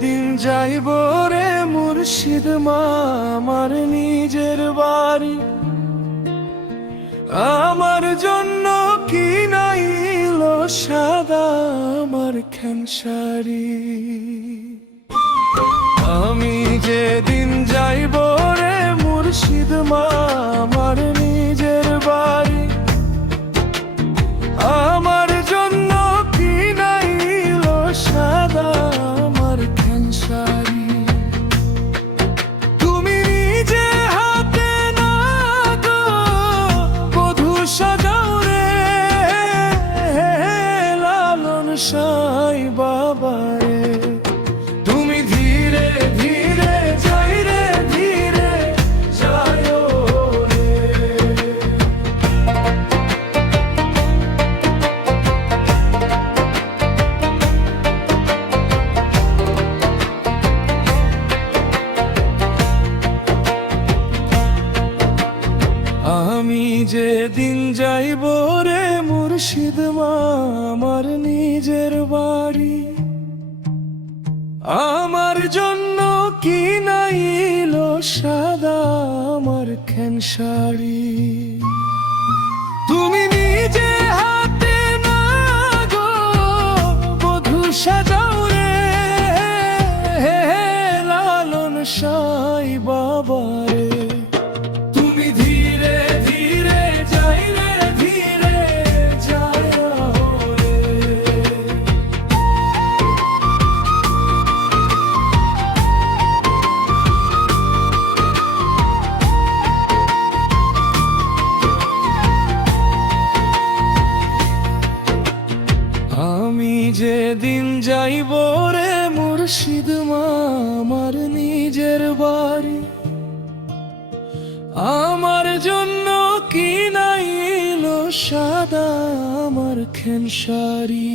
যাইব রে মুর্শিদ মা, আমার নিজের বাড়ি। আমার জন্য কি নাইল সাদা আমার খেনসারি আমি যেদিন যাইব রে মুর্শিদ মা আমি যেদিন যাইব রে মুর্শিদ মা, আমার নিজের বাড়ি। আমার জন্য কি নাইল সাদা আমার খেনসারি তুমি নিজে হাতে না গো বধু সাজাও আমি দিন যাইব রে মুর্শিদ মা, আমার নিজের বাড়ি। আমার জন্য কি নাইল সাদা আমার খেনসারি?